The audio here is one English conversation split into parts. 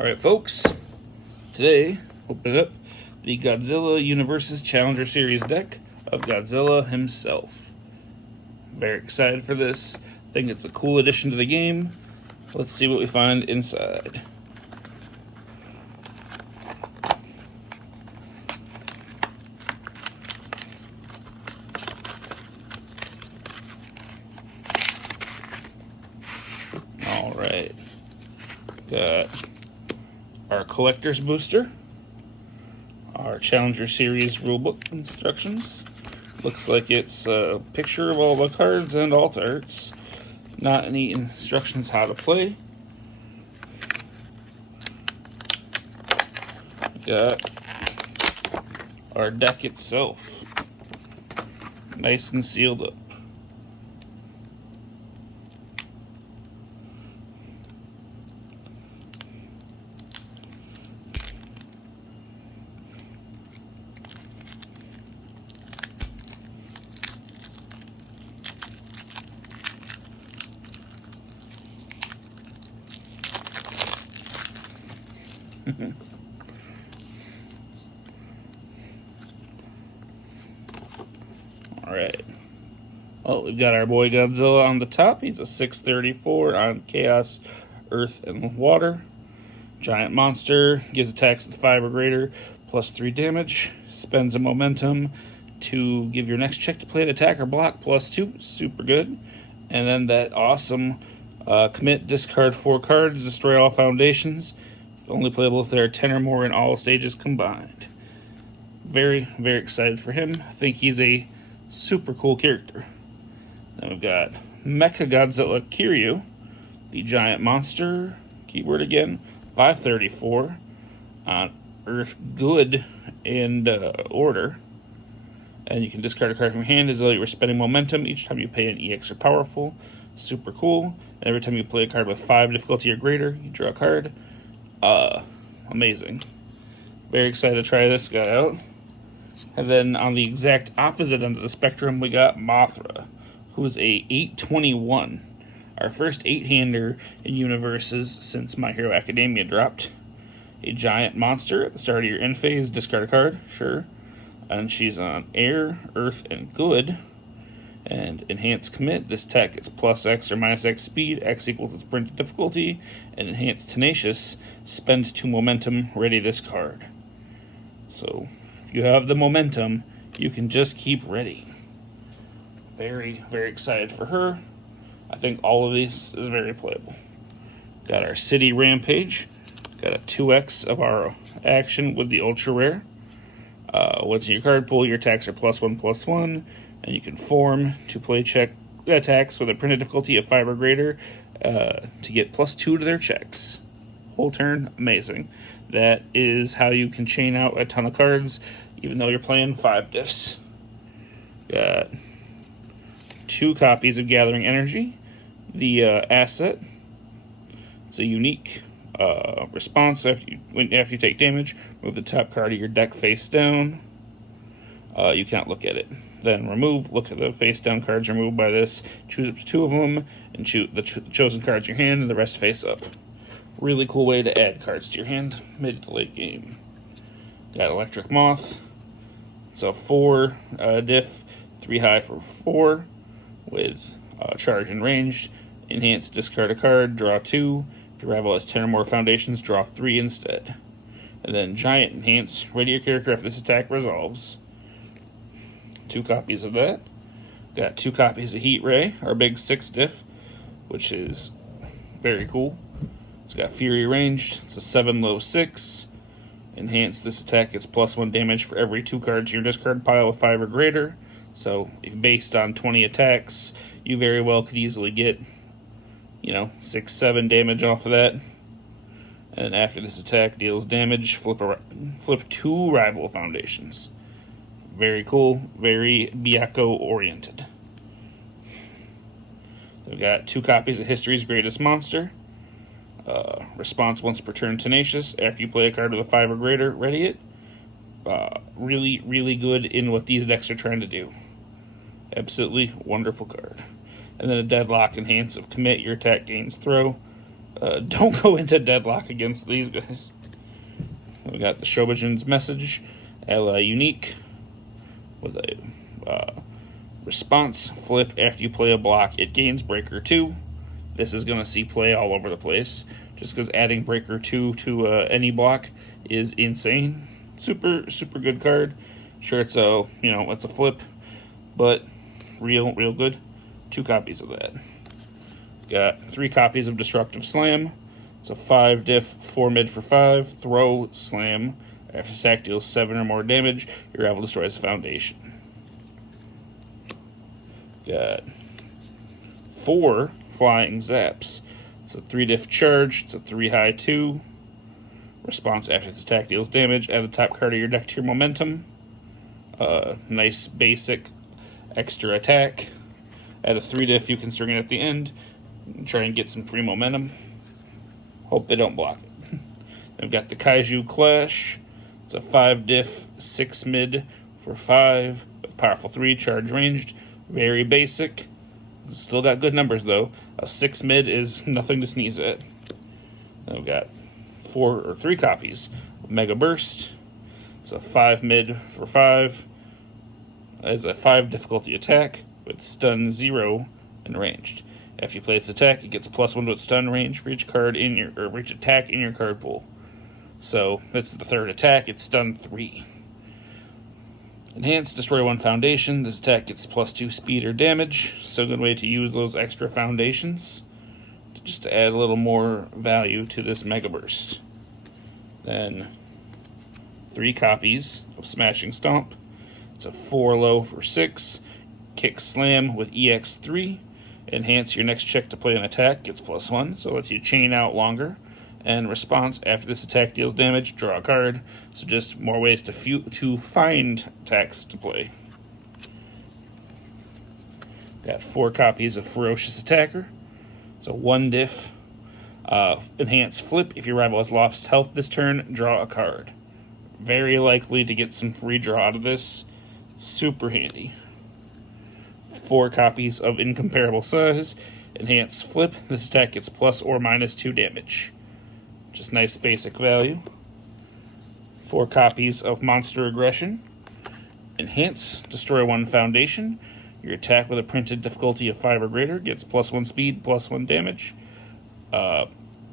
Alright folks, today open up the Godzilla Universus Challenger Series Deck of Godzilla himself. Very excited for this. Think it's a cool addition to the game. Let's see what we find inside. Alright, got our collector's booster, our Challenger Series rulebook instructions. Looks like it's a picture of all the cards and alt arts, not any instructions how to play. Got our deck itself, nice and sealed up. Alright. Well, we've got our boy Godzilla on the top. He's a 634 on Chaos, Earth, and Water. Giant monster. Gives attacks with 5 or greater, plus 3 damage. Spends a momentum to give your next check to play an attack or block, plus 2. Super good. And then that awesome commit, discard 4 cards, destroy all foundations. Only playable if there are 10 or more in all stages combined. Very, very excited for him. I think he's a super cool character. Then we've got Mechagodzilla Kiryu, the giant monster. Keyword again, 534 on Earth, Good, and Order. And you can discard a card from your hand as though you were spending momentum each time you pay an EX or powerful. Super cool. And every time you play a card with 5 difficulty or greater, you draw a card. Amazing. Very excited to try this guy out. And then on the exact opposite end of the spectrum, we got Mothra, who is a 821. Our first 8-hander in Universes since My Hero Academia dropped. A giant monster at the start of your end phase, discard a card, sure. And she's on Air, Earth, and Good. And enhanced commit, this tech is plus X or minus X speed, X equals its printed difficulty, and enhanced tenacious, spend 2 momentum, ready this card. So, if you have the momentum, you can just keep ready. Very, very excited for her. I think all of these is very playable. Got our City Rampage, got a 2X of our action with the Ultra Rare. Once in your card pool, your attacks are +1/+1. And you can form to play check attacks with a printed difficulty of 5 or greater to get +2 to their checks. Whole turn, amazing. That is how you can chain out a ton of cards, even though you're playing 5 diffs. Got 2 copies of Gathering Energy. The asset, it's a unique response. After you take damage, move the top card of your deck face down. You can't look at it. Then remove, look at the face down cards removed by this, choose up to 2 of them, and shoot the chosen cards in your hand, and the rest face up. Really cool way to add cards to your hand, mid to late game. Got Electric Moth. It's a 4 diff, 3 high for 4, with charge and range. Enhanced, discard a card, draw 2. If your rival has 10 or more foundations, draw 3 instead. And then Giant Enhance, ready your character after this attack resolves. 2 copies of that. Got 2 copies of Heat Ray, our big 6 diff, which is very cool. It's got Fury ranged. It's a 7 low 6. Enhance, this attack gets +1 damage for every 2 cards in your discard pile of 5 or greater. So if based on 20 attacks, you very well could easily get, 6-7 damage off of that. And after this attack deals damage, flip 2 rival foundations. Very cool, very Byakko oriented. So we've got 2 copies of History's Greatest Monster. Response once per turn, tenacious. After you play a card with a 5 or greater, ready it. Really, really good in what these decks are trying to do. Absolutely wonderful card. And then a Deadlock Enhance of commit, your attack gains throw. Don't go into deadlock against these guys. We got the Shobajin's Message, ally unique, with a response flip. After you play a block, it gains Breaker 2. This is going to see play all over the place, just because adding Breaker 2 to any block is insane. Super good card. Sure, it's a it's a flip, but real good. 2 copies of that. Got 3 copies of Destructive Slam. It's a 5 diff, 4 mid for 5, throw, slam. After attack deals 7 or more damage, your rival destroys the foundation. Got 4 Flying Zaps. It's a 3 diff charge, it's a 3 high 2. Response after its attack deals damage, add the top card of your deck to your momentum. Nice basic extra attack. Add a 3 diff, you can string it at the end. Try and get some free momentum. Hope they don't block it. We've got the Kaiju Clash. It's a 5 diff, 6 mid for 5, with powerful 3, charge ranged. Very basic. Still got good numbers though. A 6 mid is nothing to sneeze at. Then we've got 3 copies of Mega Burst. It's a 5 mid for 5. As a 5 difficulty attack with stun 0 and ranged. After you play its attack, it gets +1 to its stun range for each card in your for each attack in your card pool. So that's the 3rd attack. It's stun 3. Enhance, destroy 1 foundation. This attack gets +2 speed or damage. So a good way to use those extra foundations, just to add a little more value to this Mega Burst. Then 3 copies of Smashing Stomp. It's a 4 low for 6. Kick Slam with EX3. Enhance, your next check to play an attack gets +1, so it lets you chain out longer. And response, after this attack deals damage, draw a card. So just more ways to find attacks to play. Got 4 copies of Ferocious Attacker. It's a 1 diff. Enhance flip. If your rival has lost health this turn, draw a card. Very likely to get some free draw out of this. Super handy. 4 copies of Incomparable Size. Enhance flip. This attack gets +or -2 damage. Just nice basic value. 4 copies of Monster Aggression. Enhance, destroy 1 foundation. Your attack with a printed difficulty of 5 or greater gets +1 speed, +1 damage.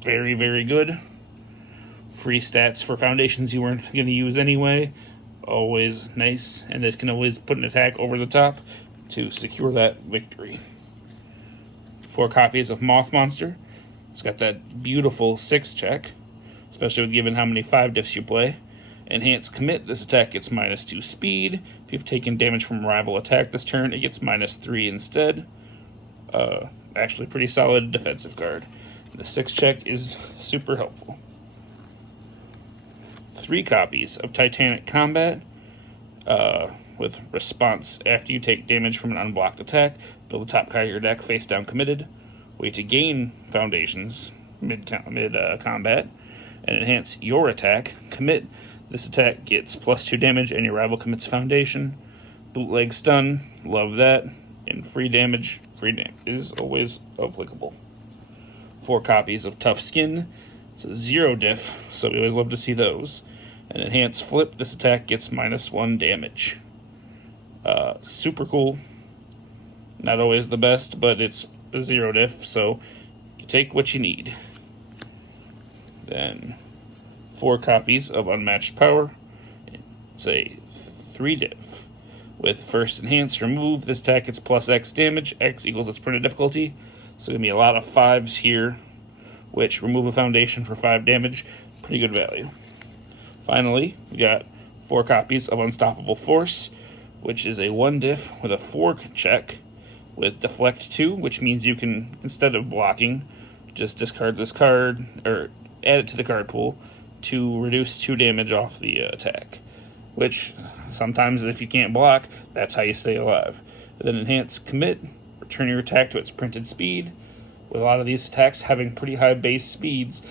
Very good. Free stats for foundations you weren't going to use anyway. Always nice. And it can always put an attack over the top to secure that victory. 4 copies of Moth Monster. It's got that beautiful 6 check, especially with given how many 5 diffs you play. Enhance Commit. This attack gets -2 speed. If you've taken damage from a rival attack this turn, it gets -3 instead. Actually pretty solid defensive card. The 6 check is super helpful. 3 copies of Titanic Combat. With response, after you take damage from an unblocked attack, build the top card of your deck face down committed. Way to gain foundations mid combat, and enhance your attack. Commit. This attack gets +2 damage, and your rival commits foundation. Bootleg stun, love that. And free damage is always applicable. 4 copies of Tough Skin. It's a 0 diff, so we always love to see those. And enhance flip. This attack gets -1 damage. Super cool. Not always the best, but it's a 0 diff, so you take what you need. Then 4 copies of Unmatched Power. It's a 3 diff. With first enhance, remove. This attack gets +X damage. X equals its printed difficulty. So gonna be a lot of 5s here, which remove a foundation for 5 damage. Pretty good value. Finally, we got 4 copies of Unstoppable Force, which is a 1 diff with a 4 check with Deflect 2, which means you can, instead of blocking, just discard this card, or add it to the card pool to reduce 2 damage off the attack. Which, sometimes if you can't block, that's how you stay alive. Then enhance Commit, return your attack to its printed speed. With a lot of these attacks having pretty high base speeds,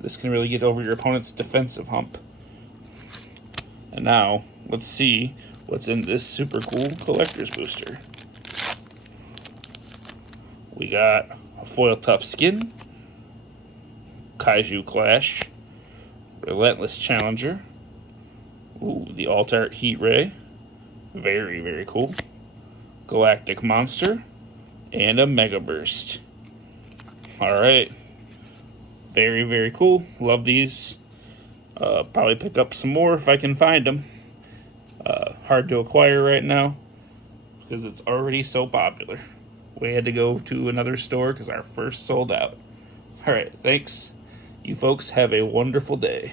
this can really get over your opponent's defensive hump. And now, let's see what's in this super cool collector's booster. We got a foil Tough Skin, Kaiju Clash, Relentless Challenger, ooh, the Alt-Art Heat Ray, very, very cool, Galactic Monster, and a Mega Burst. Alright, very, very cool. Love these. Probably pick up some more if I can find them. Hard to acquire right now because it's already so popular. We had to go to another store because our first sold out. Alright, thanks. You folks have a wonderful day.